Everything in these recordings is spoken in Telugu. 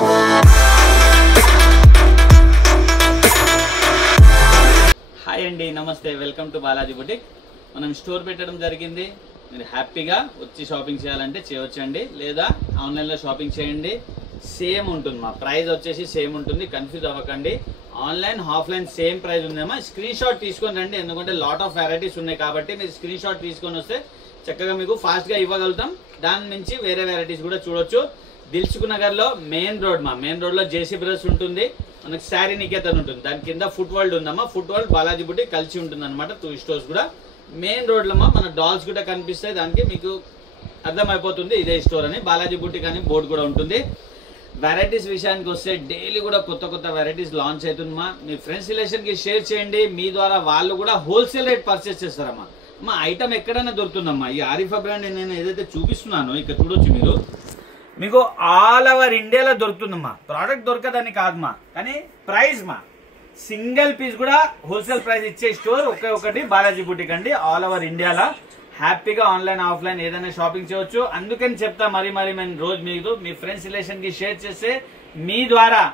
హాయ్ అండి, నమస్తే. Welcome to Balaji boutique. మనం స్టోర్ పెట్టడం జరిగింది. మీరు హ్యాపీగా వచ్చి షాపింగ్ చేయాలంటే చేయవచ్చండి, లేదా ఆన్లైన్లో షాపింగ్ చేయండి. సేమ్ ఉంటుంది, మా ప్రైస్ వచ్చేసి సేమ్ ఉంటుంది. కన్ఫ్యూజ్ అవ్వకండి. ఆన్లైన్ ఆఫ్లైన్ సేమ్ ప్రైస్ ఉందేమో స్క్రీన్ షాట్ తీసుకొని రండి, ఎందుకంటే లాట్ ఆఫ్ వెరైటీస్ ఉన్నాయి కాబట్టి మీరు స్క్రీన్ షాట్ తీసుకొని వస్తే చక్కగా మీకు ఫాస్ట్గా ఇవ్వగలుగుతాం. దాని నుంచి వేరే వెరైటీస్ కూడా చూడొచ్చు. దిల్సుఖ్ నగర్లో మెయిన్ రోడ్లో జేసీ బ్రదర్స్ ఉంటుంది, మనకి శారీ నికేతన్ ఉంటుంది, దాని కింద ఫుట్ వరల్డ్ ఉందమ్మా. ఫుట్ వరల్డ్ బాలాజీ బుటిక్ కలిసి ఉంటుంది అనమాట. 2 స్టోర్స్ కూడా మెయిన్ రోడ్లో మన డాల్స్ కూడా కనిపిస్తాయి, దానికి మీకు అర్థమైపోతుంది ఇదే స్టోర్ అని. బాలాజీ బుటిక్ అని బోర్డు కూడా ఉంటుంది. వెరైటీస్ విషయానికి వస్తే డైలీ కూడా కొత్త వెరైటీస్ లాంచ్ అవుతుందమ్మా. మీ ఫ్రెండ్స్ రిలేషన్కి షేర్ చేయండి, మీ ద్వారా వాళ్ళు కూడా హోల్సేల్ రేట్ పర్చేస్ చేస్తారమ్మా. మా ఐటమ్ ఎక్కడైనా దొరుకుతుందమ్మా. ఈ ఆరిఫా బ్రాండ్ నేను ఏదైతే చూపిస్తున్నానో ఇక్కడ చూడొచ్చు మీరు, మీకు ఆల్ ఓవర్ ఇండియాలో దొరుకుతుందమ్మా. ప్రోడక్ట్ దొరకదని కాదమ్మా, కానీ ప్రైస్ మా సింగిల్ పీస్ కూడా హోల్సేల్ ప్రైస్ ఇచ్చే స్టోర్ ఒకటి బాలాజీ బుటిక్ అండి. ఆల్ ఓవర్ ఇండియాలో హ్యాపీగా ఆన్లైన్ ఆఫ్లైన్ ఏదైనా షాపింగ్ చేయవచ్చు. అందుకని చెప్తా మరి మేము రోజు మీరు మీ ఫ్రెండ్స్ రిలేషన్ కి షేర్ చేస్తే మీ ద్వారా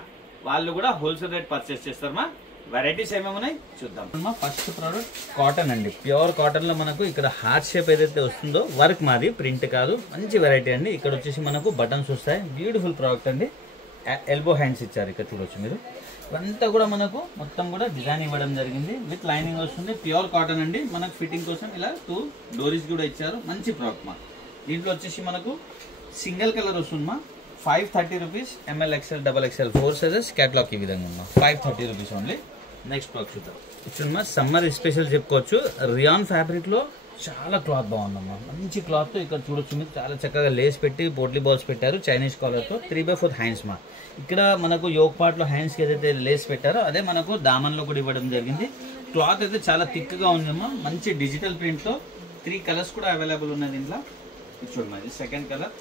వాళ్ళు కూడా హోల్సేల్ రేట్ పర్చేస్ చేస్తారమ్మా. వెరైటీస్ ఏమేమి ఉన్నాయి చూద్దాం. ఫస్ట్ ప్రోడక్ట్ కాటన్ అండి, ప్యూర్ కాటన్ లో మనకు ఇక్కడ హార్ట్ షేప్ ఏదైతే వస్తుందో వర్క్ మాది, ప్రింట్ కాదు. మంచి వెరైటీ అండి. ఇక్కడ వచ్చేసి మనకు బటన్స్ వస్తాయి. బ్యూటిఫుల్ ప్రోడక్ట్ అండి. ఎల్బో హ్యాండ్స్ ఇచ్చారు, ఇక్కడ చూడొచ్చు మీరు. ఇవంతా కూడా మనకు మొత్తం కూడా డిజైన్ ఇవ్వడం జరిగింది. విత్ లైనింగ్ వస్తుంది. ప్యూర్ కాటన్ అండి. మనకు ఫిట్టింగ్ కోసం ఇలా 2 డోరీస్ కూడా ఇచ్చారు. మంచి ప్రోడక్ట్ మా. దీంట్లో వచ్చేసి మనకు సింగిల్ కలర్ వస్తుంది మా. 530 rupees. ML XL XXL 4 sizes. Catalogue ఈ విధంగా ఉందా, 530 రూపీస్ ఓన్లీ. నెక్స్ట్ ప్రోడక్ట్ చూద్దాం. ఇచ్చుమ్మా సమ్మర్ స్పెషల్ చెప్పుకోవచ్చు. రియాన్ ఫ్యాబ్రిక్ లో చాలా క్లాత్ బాగుందమ్మా. మంచి క్లాత్ తో ఇక్కడ చూడొచ్చు మీరు. చాలా చక్కగా లేస్ పెట్టి పోట్లీ బాల్స్ పెట్టారు చైనీస్ కాలర్ తో. 3/4 హ్యాండ్స్ మా. ఇక్కడ మనకు యోక్ పార్ట్ లో హ్యాండ్స్ కి ఏదైతే లేస్ పెట్టారో అదే మనకు దామన్ లో కూడా ఇవ్వడం జరిగింది. క్లాత్ అయితే చాలా థిక్ గా ఉందమ్మా. మంచి డిజిటల్ ప్రింట్ తో 3 కలర్స్ కూడా అవైలబుల్ ఉన్నాయి దీంట్లో. ఇది చూడమ్మా, ఇది సెకండ్ కలర్.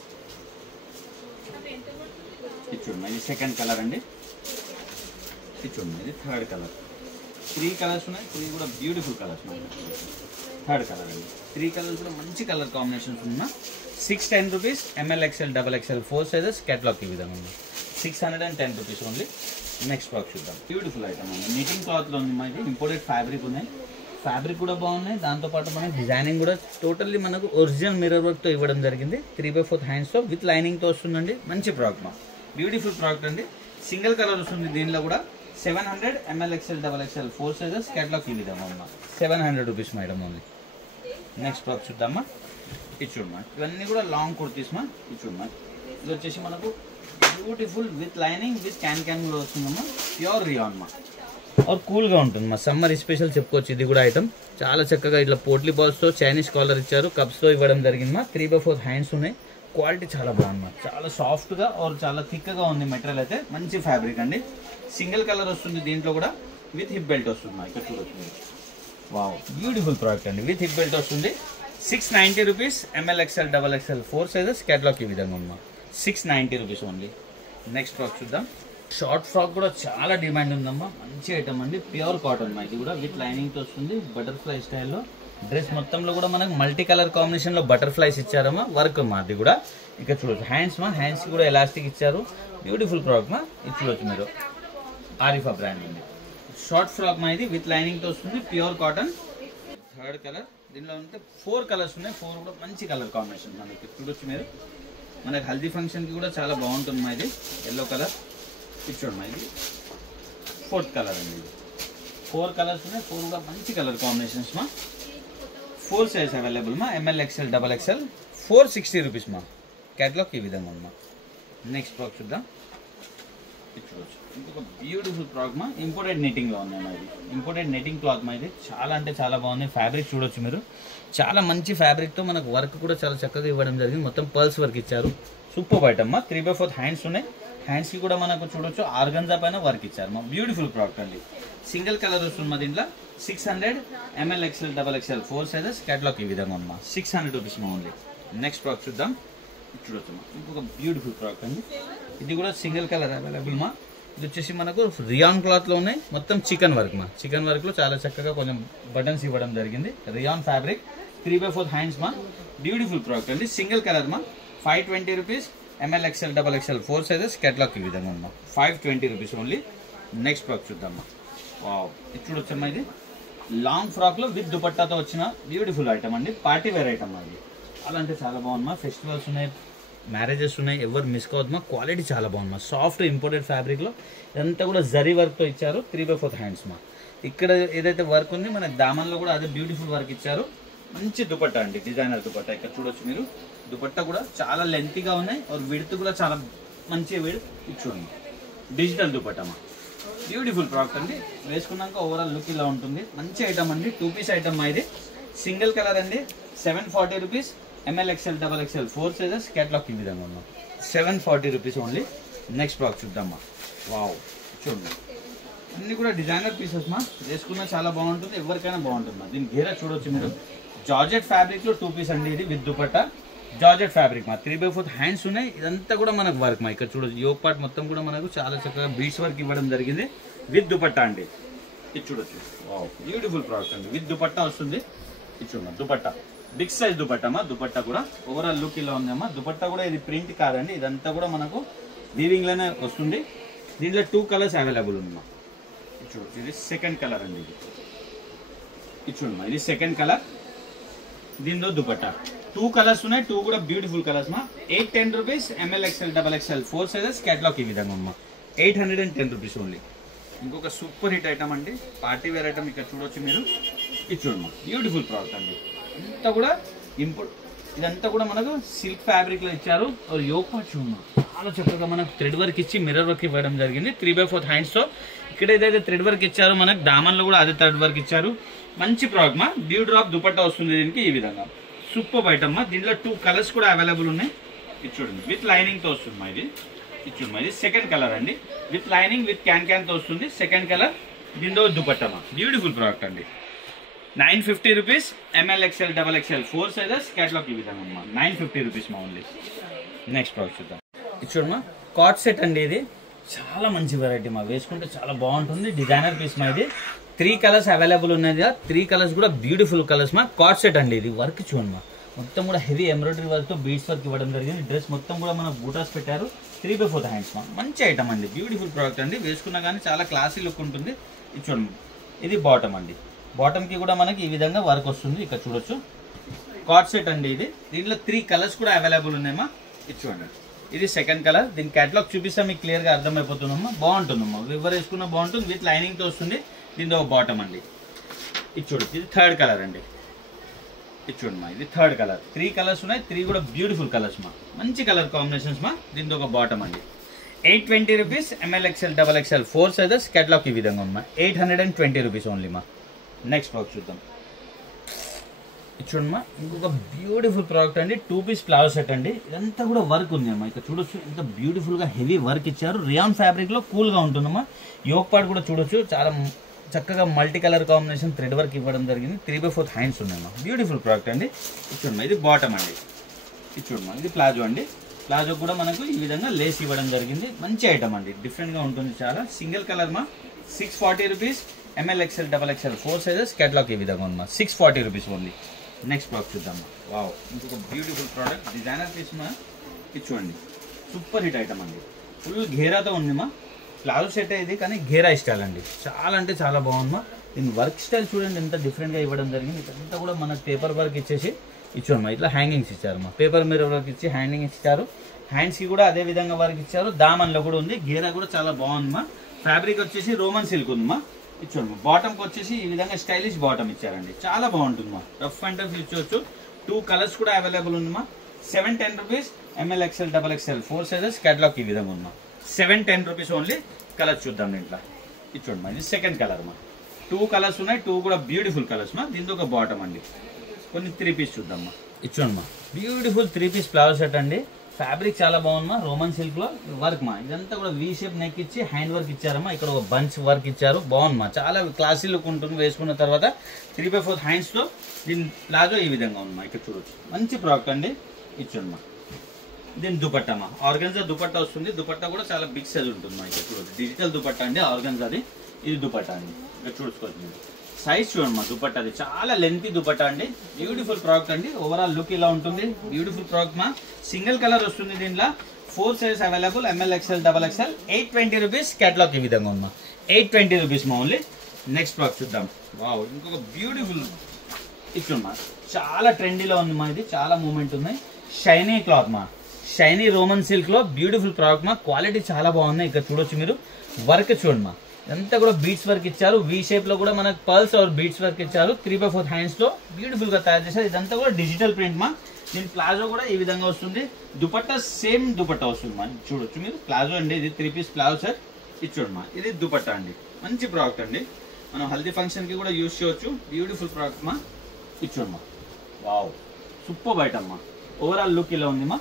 ఇది చూడమ్మా, ఇది సెకండ్ కలర్ అండి. ఇది చూడమ్మా, ఇది థర్డ్ కలర్. 3 కలర్స్ ఉన్నాయి. 3 కూడా బ్యూటిఫుల్ కలర్స్ ఉన్నాయి. థర్డ్ కలర్ అండి. 3 కలర్స్ కూడా మంచి కలర్ కాంబినేషన్స్ ఉన్నా. 610 rupees. ML XL XXL 4 sizes. Catalogue ఈ విధంగా ఉంది. 610 రూపీస్ ఓన్లీ. నెక్స్ట్ ప్రోడక్ట్ చూద్దాం. బ్యూటిఫుల్ ఐటమ్ అండి. నిటింగ్ క్లాత్ లో ఉంది మనకి. ఇంపోర్టెడ్ ఫ్యాబ్రిక్ ఉన్నాయి. ఫ్యాబ్రిక్ కూడా బాగున్నాయి. దాంతోపాటు మనకి డిజైనింగ్ కూడా టోటల్లీ మనకు ఒరిజినల్ మిర్రర్ వర్క్ తో ఇవ్వడం జరిగింది. 3/4 హ్యాండ్స్ తో విత్ లైనింగ్ తో వస్తుందండి. మంచి ప్రోడక్ట్ మా. బ్యూటిఫుల్ ప్రోడక్ట్ అండి. సింగిల్ కలర్ వస్తుంది దీనిలో కూడా. 700 ML XL XXL 4 sizes. Catalogue ఈ విధంగా ఉన్నా. 700 rupees madam only. Next product చూద్దామా. ఇది చూడమ్మా, ఇవన్నీ కూడా లాంగ్ కుర్తీస్ మా. ఇది చూడమ్మా, ఇది వచ్చేసి మనకు beautiful with lining with can కూడా వస్తుందమ్మా. ప్యూర్ రియాన్ మా. और కూల్ గా ఉంటుంది మా. సమ్మర్ స్పెషల్ చెప్పుకోవచ్చు. ఇది కూడా ఐటమ్ చాలా చక్కగా ఇట్లా పోట్లీ బాల్స్ తో చైనీస్ కాలర్ ఇచ్చారు. కప్స్ తో ఇవ్వడం జరిగింది మా. 3/4 హ్యాండ్స్ ఉన్నాయి. క్వాలిటీ చాలా బాగుంది. చాలా సాఫ్ట్ గా ఆర్ చాలా థిక్ గా ఉంది మెటీరియల్ అయితే. మంచి ఫ్యాబ్రిక్ అండి. సింగిల్ కలర్ వస్తుంది దీంట్లో కూడా. విత్ హిప్ బెల్ట్ వస్తుంది మా. ఇక్కడ చూడొచ్చు. వావ్, బ్యూటిఫుల్ ప్రోడక్ట్ అండి. విత్ హిప్ బెల్ట్ వస్తుంది. 690 rupees. ML XL XXL 4 sizes. Catalogue ఈ విధంగా ఉందా. 690 రూపీస్ ఓన్లీ. నెక్స్ట్ ప్రోడక్ట్ చూద్దాం. షార్ట్ ఫ్రాక్ కూడా చాలా డిమాండ్ ఉందమ్మా. మంచి ఐటమ్ అండి. ప్యూర్ కాటన్ మా. ఇది కూడా విత్ లైనింగ్ తో వస్తుంది. బటర్ఫ్లై స్టైల్లో డ్రెస్ మొత్తంలో కూడా మనకు మల్టీ కలర్ కాంబినేషన్ లో బటర్ఫ్లైస్ ఇచ్చారమ్మా. వర్క్ మా. అది కూడా ఇక్కడ చూడొచ్చు. హ్యాండ్స్ మా. హ్యాండ్స్ కూడా ఎలాస్టిక్ ఇచ్చారు. బ్యూటిఫుల్ ప్రోడక్ట్ మా. ఇది చూడొచ్చు మీరు. ఆరిఫా బ్రాండ్ ఉంది. షార్ట్ ఫ్రాక్ మా. ఇది విత్ లైనింగ్ తో వస్తుంది. Pure cotton. Third colour. దీనిలో ఉంటే 4 కలర్స్ ఉన్నాయి. 4 కూడా మంచి కలర్ కాంబినేషన్ మనకి చూడొచ్చు మీరు. మనకి హల్దీ ఫంక్షన్ కి కూడా చాలా బాగుంటుంది మా. ఇది ఎల్లో కలర్. ఇది చూడమ్మా, ఇది 4th కలర్ అండి. ఇది 4 కలర్స్ ఉన్నాయి. 4 కూడా మంచి కలర్ కాంబినేషన్స్ మా. 4 సైజ్ అవైలబుల్ మా. ML XL XXL 460 రూపీస్ మా. క్యాటలాగ్ ఈ విధంగా ఉంది మా. నెక్స్ట్ ప్రోడక్ట్ చూద్దాం. ఇది చూడొచ్చు. ఇంకొక బ్యూటిఫుల్ ప్రోడక్ట్ మా. ఇంపోర్టెడ్ నెట్టింగ్ లో ఉన్నాయి మా. ఇది ఇంపోర్టెడ్ నెట్టింగ్ క్లాత్ మా. ఇది చాలా అంటే చాలా బాగుంది. ఫ్యాబ్రిక్ చూడొచ్చు మీరు. చాలా మంచి ఫ్యాబ్రిక్ తో మనకు వర్క్ కూడా చాలా చక్కగా ఇవ్వడం జరిగింది. మొత్తం పర్ల్స్ వర్క్ ఇచ్చారు. సూపర్ ఐటమ్ మా. 3/4 హ్యాండ్స్ ఉన్నాయి. హ్యాండ్స్ కి కూడా మనకు చూడొచ్చు ఆర్గంజా పైన వర్క్ ఇచ్చారు మా. బ్యూటిఫుల్ ప్రోడక్ట్ అండి. సింగిల్ కలర్ వస్తుంది మా. దీంట్లో 600 ML XL XXL 4 sizes. Catalogue ఈ విధంగా ఉంది మా. 600 రూపీస్ మా ఓన్లీ. నెక్స్ట్ ప్రోడక్ట్ చూద్దాం. చూడొచ్చు మా. ఇంకొక బ్యూటిఫుల్ ప్రోడక్ట్ అండి. ఇది కూడా సింగిల్ కలర్ అవైలబుల్ మా. ఇది వచ్చేసి మనకు రియాన్ క్లాత్ లో ఉన్నాయి. మొత్తం చికెన్ వర్క్ మా. చికెన్ వర్క్ లో చాలా చక్కగా కొంచెం బటన్స్ ఇవ్వడం జరిగింది. Rayon fabric. 3/4 హ్యాండ్స్ మా. బ్యూటిఫుల్ ప్రోడక్ట్ అండి. సింగిల్ కలర్ మా. 520 rupees. M L XL double XL 4 sizes catalogue ఈ విధంగా ఉందా 520 రూపీస్ ఓన్లీ. నెక్స్ట్ ఫ్రాక్ చూద్దామా. వావ్, ఇది చూడొచ్చమ్మా. ఇది లాంగ్ ఫ్రాక్ లో విత్ దుపట్టాతో వచ్చిన బ్యూటిఫుల్ ఐటమ్ అండి. పార్టీ వేర్ ఐటమ్ అది. చాలా అంటే చాలా బాగుందమ్మా. ఫెస్టివల్స్ ఉన్నాయి, మ్యారేజెస్ ఉన్నాయి, ఎవరు మిస్ కావద్దమ్మా. క్వాలిటీ చాలా బాగుందమ్మా. సాఫ్ట్ ఇంపోర్టెడ్ ఫ్యాబ్రిక్ లో ఇదంతా కూడా జరీ వర్క్ తో ఇచ్చారు. 3/4 హ్యాండ్స్ మా. ఇక్కడ ఏదైతే వర్క్ ఉంది మన దామన్లో కూడా అదే బ్యూటిఫుల్ వర్క్ ఇచ్చారు. మంచి దుపట్టా అండి, డిజైనర్ దుపట్టా. ఇక్కడ చూడొచ్చు మీరు. దుపట్టా కూడా చాలా లెంతీగా ఉన్నాయి, విడ్త్ కూడా చాలా మంచి విడ్త్. ఇది చూడండి, డిజిటల్ దుపట్టా. బ్యూటిఫుల్ ప్రోడక్ట్ అండి. వేసుకున్నాక ఓవరాల్ లుక్ ఇలా ఉంటుంది. మంచి ఐటమ్ అండి. 2 పీస్ ఐటమ్ ఇది. సింగిల్ కలర్ అండి. 740 rupees. M L XL double XL 4 sizes catalogue ఈ విధంగా ఉన్నాం. 740 రూపీస్ ఓన్లీ. నెక్స్ట్ ప్రోడక్ట్ చూద్దామా. వావ్, చూడండి అన్ని కూడా డిజైనర్ పీసెస్ మా. వేసుకున్నా చాలా బాగుంటుంది, ఎవరికైనా బాగుంటుంది మా. దీని గేరా చూడొచ్చు మీరు. జార్జెట్ ఫ్యాబ్రిక్ లో 2 పీస్ అండి ఇది విత్ దుపట్టా. జార్జెట్ ఫ్యాబ్రిక్ మా. 3/4 హ్యాండ్స్ ఉన్నాయి. ఇదంతా కూడా మనకు వర్క్ మా. ఇక్కడ చూడొచ్చు యోక్ పార్ట్ మొత్తం కూడా మనకు చాలా చక్కగా బీడ్స్ వర్క్ ఇవ్వడం జరిగింది విత్ దుపట్టా అండి. ఇది చూడొచ్చు. వావ్, బ్యూటిఫుల్ ప్రోడక్ట్ అండి. విత్ దుపట్టా వస్తుంది. ఇది చూడండి దుపట్టా, బిగ్ సైజ్ దుపట్టా అమ్మా. దుపట్టా కూడా ఓవరాల్ లుక్ ఇలా ఉందమ్మా. దుపట్టా కూడా ఇది ప్రింట్ కాదండి, ఇదంతా కూడా మనకు వీవింగ్ లోనే వస్తుంది. దీంట్లో 2 కలర్స్ అవైలబుల్ ఉందమ్మా. ఇది చూడొచ్చు. ఇది సెకండ్ కలర్ అండి. ఇది చూడమ్మా, ఇది సెకండ్ కలర్. దీనిలో దుపట్టా 2 కలర్స్ ఉన్నాయి. 2 కూడా బ్యూటిఫుల్ కలర్స్ మా. 810 rupees. M L XL double XL 4 sizes catalogue ఈ విధంగా అమ్మా. 810 రూపీస్ ఓన్లీ. ఇంకొక సూపర్ హిట్ ఐటమ్ అండి, పార్టీ వేర్ ఐటమ్. ఇక్కడ చూడొచ్చు మీరు. ఇది చూడమ్మా, బ్యూటిఫుల్ ప్రోడక్ట్ అండి. ఇంతా కూడా ఇదంతా కూడా మనకు సిల్క్ ఫ్యాబ్రిక్ లో ఇచ్చారు. యోక్ పార్ట్ చూడమ్మా, చాలా చక్కగా మనకు థ్రెడ్ వర్క్ ఇచ్చి మిర్రర్ వర్క్ ఇవ్వడం జరిగింది. 3/4 హ్యాండ్స్ తో. ఇక్కడ ఏదైతే థ్రెడ్ వర్క్ ఇచ్చారో మనకు దామన్ లో కూడా అదే థ్రెడ్ వర్క్ ఇచ్చారు. మంచి ప్రోడక్ట్ మా. డ్యూ డ్రాప్ దుపట్టా వస్తుంది దీనికి ఈ విధంగా. సూపర్ ఐటమ్ మా. దీంట్లో 2 కలర్స్ కూడా అవైలబుల్ ఉన్నాయి. ఇది చూడండి, విత్ లైనింగ్ తో వస్తుంది మా. ఇది చూడమ్మా, ఇది సెకండ్ కలర్ అండి. విత్ లైనింగ్ విత్ క్యాన్ తో వస్తుంది. Second colour. దీంట్లో దుపట్టా మా. బ్యూటిఫుల్ ప్రోడక్ట్ అండి. 950 rupees. M L XL double XL 4 sizes catalogue ఈ విధంగా అమ్మా. 950 రూపీస్ మా ఓన్లీ. నెక్స్ట్ ప్రోడక్ట్ చూద్దాం. ఇది చూడమ్మా, కాట్ సెట్ అండి. ఇది చాలా మంచి వెరైటీ మా. వేసుకుంటే చాలా బాగుంటుంది. డిజైనర్ పీస్ మా. ఇది 3 కలర్స్ అవైలబుల్ ఉన్నాయి. 3 కలర్స్ కూడా బ్యూటిఫుల్ కలర్స్ మా. కాట్ సెట్ అండి. ఇది వర్క్ చూడమ్మా, మొత్తం కూడా హెవీ ఎంబ్రాయిడరీ వర్క్ తో బీడ్స్ వర్క్ ఇవ్వడం జరిగింది. డ్రెస్ మొత్తం కూడా మన బూటాస్ పెట్టారు. 3/4 హ్యాండ్స్ మా. మంచి ఐటమ్ అండి. బ్యూటిఫుల్ ప్రోడక్ట్ అండి. వేసుకున్నా కానీ చాలా క్లాసీ లుక్ ఉంటుంది. ఇది చూడండి, ఇది బాటమ్ అండి. బాటమ్ కి కూడా మనకి ఈ విధంగా వర్క్ వస్తుంది. ఇక్కడ చూడొచ్చు. కాట్ సెట్ అండి ఇది. దీంట్లో 3 కలర్స్ కూడా అవైలబుల్ ఉన్నాయమ్మా. ఇది చూడండి, ఇది సెకండ్ కలర్. దీని కేటలాగ్ చూపిస్తా మీకు క్లియర్ గా అర్థమైపోతుందమ్మా. బాగుంటుందమ్మా, ఎవరు వేసుకున్నా బాగుంటుంది. విత్ లైనింగ్ తో వస్తుంది. దీంతో బాటమ్ అండి. ఇది చూడొచ్చు, ఇది థర్డ్ కలర్ అండి. ఇది చూడమ్మా, ఇది థర్డ్ కలర్. 3 కలర్స్ ఉన్నాయి. 3 కూడా బ్యూటిఫుల్ కలర్స్ మా. మంచి కలర్ కాంబినేషన్స్ మా. దీంతో ఒక బాటమ్ అండి. 820 rupees. M L XL double XL 4 sizes catalogue ఈ విధంగా ఉందమ్మా. 820 రూపీస్ ఓన్లీ మా. నెక్స్ట్ ప్రోడక్ట్ చూద్దాం. ఇది చూడమ్మా, ఇంకొక బ్యూటిఫుల్ ప్రోడక్ట్ అండి. 2 పీస్ ఫ్లవర్ సెట్ అండి. ఇదంతా కూడా వర్క్ ఉంది అమ్మా. ఇక్కడ చూడొచ్చు, ఇంత బ్యూటిఫుల్ గా హెవీ వర్క్ ఇచ్చారు. రియాన్ ఫ్యాబ్రిక్ లో కూల్ గా ఉంటుందమ్మా. యోక్ పార్ట్ కూడా చూడొచ్చు, చాలా చక్కగా multi colour combination thread work ఇవ్వడం జరిగింది. 3/4 హ్యాండ్స్ ఉన్నాయమ్మా. బ్యూటిఫుల్ ప్రోడక్ట్ అండి. ఇది చూడమ్మా, ఇది బాటమ్ అండి. ఇది చూడమ్మా, ఇది ప్లాజో అండి. ప్లాజో కూడా మనకు ఈ విధంగా లేస్ ఇవ్వడం జరిగింది. మంచి ఐటమ్ అండి, డిఫరెంట్ గా ఉంటుంది చాలా. సింగిల్ కలర్ మా. 640 rupees. M L XL double XL 4 sizes catalogue ఈ విధంగా ఉందమ్మా. 640 రూపీస్ ఓన్లీ. నెక్స్ట్ ప్రోడక్ట్ చూద్దామా. వావ్, ఇంకొక బ్యూటిఫుల్ ప్రోడక్ట్, డిజైనర్ పీస్ మా. ఇది చూడండి, సూపర్ హిట్ ఐటమ్ అండి. ఫుల్ ఘేరాతో ఉంది మా. ప్లాజో సెట్ ఇది, కానీ ఘేరా స్టైల్ అండి. చాలా అంటే చాలా బాగుందమ్మా. దీని వర్క్ స్టైల్ చూడండి ఎంత డిఫరెంట్ గా ఇవ్వడం జరిగింది. ఇదంతా కూడా మనకు పేపర్ వర్క్ ఇచ్చేసి ఇచ్చామా. ఇట్లా హ్యాంగింగ్స్ ఇచ్చారు మా. పేపర్ మిర్రర్ వర్క్ ఇచ్చి హ్యాంగింగ్ ఇచ్చారు. హ్యాండ్స్ కి కూడా అదే విధంగా వర్క్ ఇచ్చారు. దామన్ లో కూడా ఉంది. ఘేరా కూడా చాలా బాగుందమ్మా. ఫ్యాబ్రిక్ వచ్చేసి రోమన్ సిల్క్ ఉందమ్మా. ఇచ్చాము. బాటమ్ కి వచ్చేసి ఈ విధంగా స్టైలిష్ బాటమ్ ఇచ్చారండి. చాలా బాగుంటుందమ్మా. రఫ్ అండ్ టఫ్ ఇచ్చవచ్చు. 2 కలర్స్ కూడా అవైలబుల్ ఉందమ్మా. 710 rupees. M L XL double XL 4 sizes catalogue ఈ విధంగా ఉందమ్మా. 710 రూపీస్ ఓన్లీ. కలర్స్ చూద్దాం దీంట్లో. ఇది చూడమ్మా, ఇది సెకండ్ కలర్ మా. 2 కలర్స్ ఉన్నాయి. 2 కూడా బ్యూటిఫుల్ కలర్స్ మా. దీంతో ఒక బాటమ్ అండి. కొన్ని 3 పీస్ చూద్దామా. ఇది చూడమ్మా, బ్యూటిఫుల్ 3 పీస్ ఫ్లవర్ సెట్ అండి. ఫ్యాబ్రిక్ చాలా బాగుందమ్మా. రోమన్ సిల్క్ లో వర్క్ మా. ఇదంతా కూడా వి షేప్ నెక్ ఇచ్చి హ్యాండ్ వర్క్ ఇచ్చారమ్మా. ఇక్కడ ఒక బంచ్ వర్క్ ఇచ్చారు. బాగుందమ్మా, చాలా క్లాసీ లుక్ ఉంటుంది వేసుకున్న తర్వాత. 3/4 హ్యాండ్స్ తో దీని ప్లాజో ఈ విధంగా ఉందమ్మా. ఇక్కడ చూడొచ్చు, మంచి ప్రోడక్ట్ అండి. ఇచ్చమ్మా, దీని దుపట్టమ్మా. ఆర్గన్జా దుపట్టా వస్తుంది. దుపట్టా కూడా చాలా బిగ్ సైజ్ ఉంటుంది మా. ఇక్కడ చూడొచ్చు, డిజిటల్ దుపట్టా అండి. ఆర్గన్జాది ఇది దుపట్టా అండి. ఇక్కడ చూసుకోవచ్చు, సైజ్ చూడమ్మా. దుపట్టాది చాలా లెంతీ దుపట్టా అండి. బ్యూటిఫుల్ ప్రోడక్ట్ అండి. ఓవరాల్ లుక్ ఇలా ఉంటుంది. బ్యూటిఫుల్ ప్రోడక్ట్ మా. సింగిల్ కలర్ వస్తుంది. దీనిలో 4 size available ML XL XXL 820 rupees. Catalogue ఈ విధంగా ఉందమ్మా 820 రూపీస్ మా ఓన్లీ. నెక్స్ట్ ప్రాడక్ట్ చూద్దాం. వావ్, ఇంకొక బ్యూటిఫుల్ ఇట్లున్నా చాలా ట్రెండీలో ఉంది మా, ఇది చాలా మూమెంట్ ఉన్నాయి. షైనీ క్లాత్ మా, షైనీ రోమన్ సిల్క్ లో బ్యూటిఫుల్ ప్రోడక్ట్ మా, క్వాలిటీ చాలా బాగుంది. ఇక్కడ చూడొచ్చు మీరు, వర్క్ చూడండి మా, ఇదంతా కూడా బీట్స్ వర్క్ ఇచ్చారు. వి షేప్ లో కూడా మనకు పర్ల్స్ ఆర్ బీట్స్ వర్క్ ఇచ్చారు. 3/4 హ్యాండ్స్ లో బ్యూటిఫుల్ గా తయారు చేశారు. ఇదంతా కూడా డిజిటల్ ప్రింట్ మా. దీని ప్లాజో కూడా ఈ విధంగా వస్తుంది. దుపట్టా సేమ్ దుపట్టా వస్తుంది మా, చూడొచ్చు మీరు. ప్లాజో అండి, ఇది 3 పీస్ ప్లాజో సార్. ఇది చూడమ్మా, ఇది దుపట్టా అండి. మంచి ప్రోడక్ట్ అండి, మనం హల్దీ ఫంక్షన్ కి కూడా యూజ్ చేయొచ్చు. బ్యూటిఫుల్ ప్రోడక్ట్ మా. ఇది చూడమ్మా, వావ్ సూపర్ బైట్ అమ్మా. ఓవరాల్ లుక్ ఇలా ఉంది మా.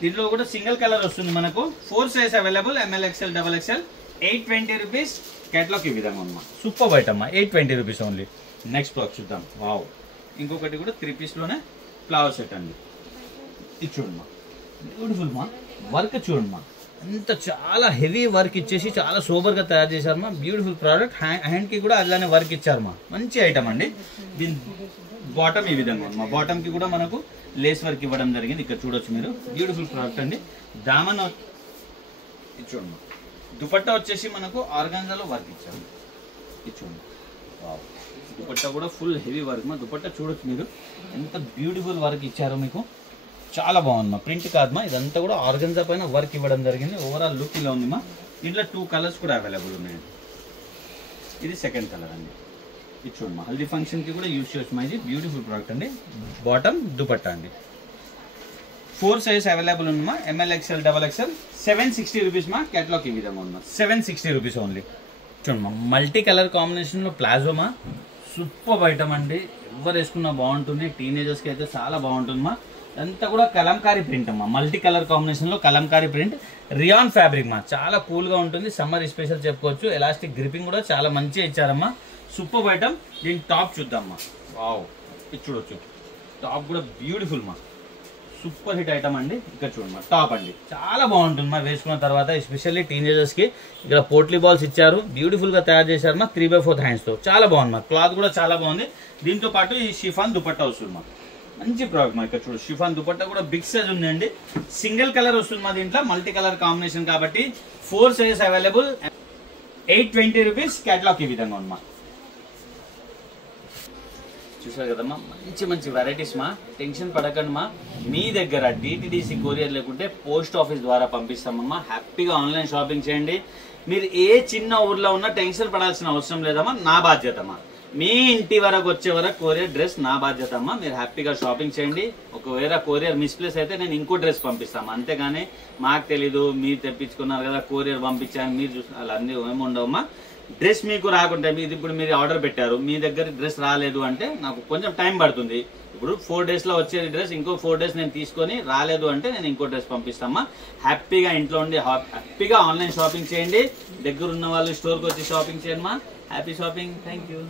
దీంట్లో కూడా సింగిల్ కలర్ వస్తుంది మనకు. 4 size available ML XL XXL 820 rupees. Catalogue ఈ విధంగా ఉందమ్మా. సూపర్ బైట్ అమ్మా, 820 రూపీస్ ఓన్లీ. నెక్స్ట్ ప్రోడక్ట్ చూద్దాం. వావ్, ఇంకొకటి కూడా 3 పీస్ లోనే ఫ్లవర్ సెట్ అండి. ఇది చూడమ్మా, బ్యూటిఫుల్ మా. వర్క్ చూడమ్మా, ఎంత చాలా హెవీ వర్క్ ఇచ్చేసి చాలా సూపర్ గా తయారు చేశారు మా. Beautiful product. హ్యాండ్ కి కూడా అలానే వర్క్ ఇచ్చారు మా. మంచి ఐటమ్ అండి. దీని బాటమ్ ఈ విధంగా ఉంది మా. బాటమ్ కి కూడా మనకు లేస్ వర్క్ ఇవ్వడం జరిగింది. ఇక్కడ చూడొచ్చు మీరు, బ్యూటిఫుల్ ప్రోడక్ట్ అండి. దామన్ ఇది చూడమ్మా. దుపట్టా వచ్చేసి మనకు ఆర్గాన్జాలో వర్క్ ఇచ్చారు. ఇది చూడండి, వావ్ దుపట్టా కూడా ఫుల్ హెవీ వర్క్ మా. దుపట్టా చూడొచ్చు మీరు, ఎంత బ్యూటిఫుల్ వర్క్ ఇచ్చారో మీకు. చాలా బాగుంది మా, ప్రింట్ కాదు మా, ఇదంతా కూడా ఆర్గన్జా పైన వర్క్ ఇవ్వడం జరిగింది. ఓవరాల్ లుక్ ఇలా ఉంది మా. దీంట్లో 2 కలర్స్ కూడా అవైలబుల్ ఉన్నాయండి. ఇది సెకండ్ కలర్ అండి. ఇది చూడమ్మా, హల్దీ ఫంక్షన్ కి కూడా యూజ్ చేయొచ్చు మా. ఇది బ్యూటిఫుల్ ప్రోడక్ట్ అండి. బాటమ్ దుపట్టా అండి. 4 సైజ్ అవైలబుల్ ఉంది మా. ML XL XXL 760 రూపీస్ మా. కేటలాగ్ ఈ విధంగా ఉంది మా. 760 రూపీస్ ఓన్లీ. చూడమ్మా, మల్టీ కలర్ కాంబినేషన్ లో ప్లాజో మా. సూపర్ ఐటమ్ అండి, ఎవరు వేసుకున్నా బాగుంటుంది. టీనేజర్స్ కి అయితే చాలా బాగుంటుంది మా. అంతా కూడా కలంకారీ ప్రింట్ అమ్మా. మల్టీ కలర్ కాంబినేషన్ లో కలంకారీ ప్రింట్. రియాన్ ఫ్యాబ్రిక్ మా, చాలా కూల్ గా ఉంటుంది. సమ్మర్ స్పెషల్ చెప్పుకోవచ్చు. ఎలాస్టిక్ గ్రిపింగ్ కూడా చాలా మంచిగా ఇచ్చారమ్మా. Super item. దీని టాప్ చూద్దామమ్మా. వావ్, ఇది చూడొచ్చు, టాప్ కూడా బ్యూటిఫుల్ మా. సూపర్ హిట్ ఐటమ్ అండి. ఇక్కడ చూడమ్మా, టాప్ అండి చాలా బాగుంటుంది మా వేసుకున్న తర్వాత. ఎస్పెషల్లీ టీనేజర్స్ కి ఇక్కడ పోట్లీ బాల్స్ ఇచ్చారు. బ్యూటిఫుల్ గా తయారు చేశారు మా. 3/4 హ్యాండ్స్ తో చాలా బాగుంది మా. క్లాత్ కూడా చాలా బాగుంది. దీంతో పాటు ఈ షిఫాన్ దుపట్టా వస్తుంది మా. మంచి ప్రోడక్ట్ మా. ఇక్కడ చూడు, షిఫాన్ దుపట్టా కూడా బిగ్ సైజ్ ఉందండి. సింగిల్ కలర్ వస్తుంది మా. దీంట్లో మల్టీ కలర్ కాంబినేషన్ కాబట్టి 4 సైజ్ అవైలబుల్. 820 రూపీస్. కేటలాగ్ ఈ విధంగా ఉంది మా. చూసారు కదమ్మా, మంచి మంచి వెరైటీస్ మా. టెన్షన్ పడకండి మా. మీ దగ్గర DTDC కొరియర్ లేకుంటే పోస్ట్ ఆఫీస్ ద్వారా పంపిస్తామమ్మా. హ్యాపీగా ఆన్లైన్ షాపింగ్ చేయండి. మీరు ఏ చిన్న ఊర్లో ఉన్నా టెన్షన్ పడాల్సిన అవసరం లేదమ్మా. నా బాధ్యతమ్మా. మీ ఇంటి వరకు వచ్చే వరకు కొరియర్ డ్రెస్ నా బాధ్యత అమ్మా. మీరు హ్యాపీగా షాపింగ్ చేయండి. ఒకవేళ కొరియర్ మిస్ప్లేస్ అయితే నేను ఇంకో డ్రెస్ పంపిస్తాము. అంతేగాని మాకు తెలీదు మీరు తెప్పించుకున్నారు కదా కొరియర్ పంపించాను మీరు చూసిన అలా అన్నీ ఏముండవమ్మా. డ్రెస్ మీకు రాకుంటే ఇప్పుడు మీరు ఆర్డర్ పెట్టారు, మీ దగ్గర డ్రెస్ రాలేదు అంటే నాకు కొంచెం టైం పడుతుంది. ఇప్పుడు 4 డేస్ లో వచ్చే డ్రెస్ ఇంకో 4 డేస్ నేను తీసుకొని రాలేదు అంటే నేను ఇంకో డ్రెస్ పంపిస్తామా. హ్యాపీగా ఇంట్లో ఉండి హ్యాపీగా ఆన్లైన్ షాపింగ్ చేయండి. దగ్గర ఉన్న వాళ్ళు స్టోర్కి వచ్చి షాపింగ్ చేయండి మా. Happy shopping. Thank you.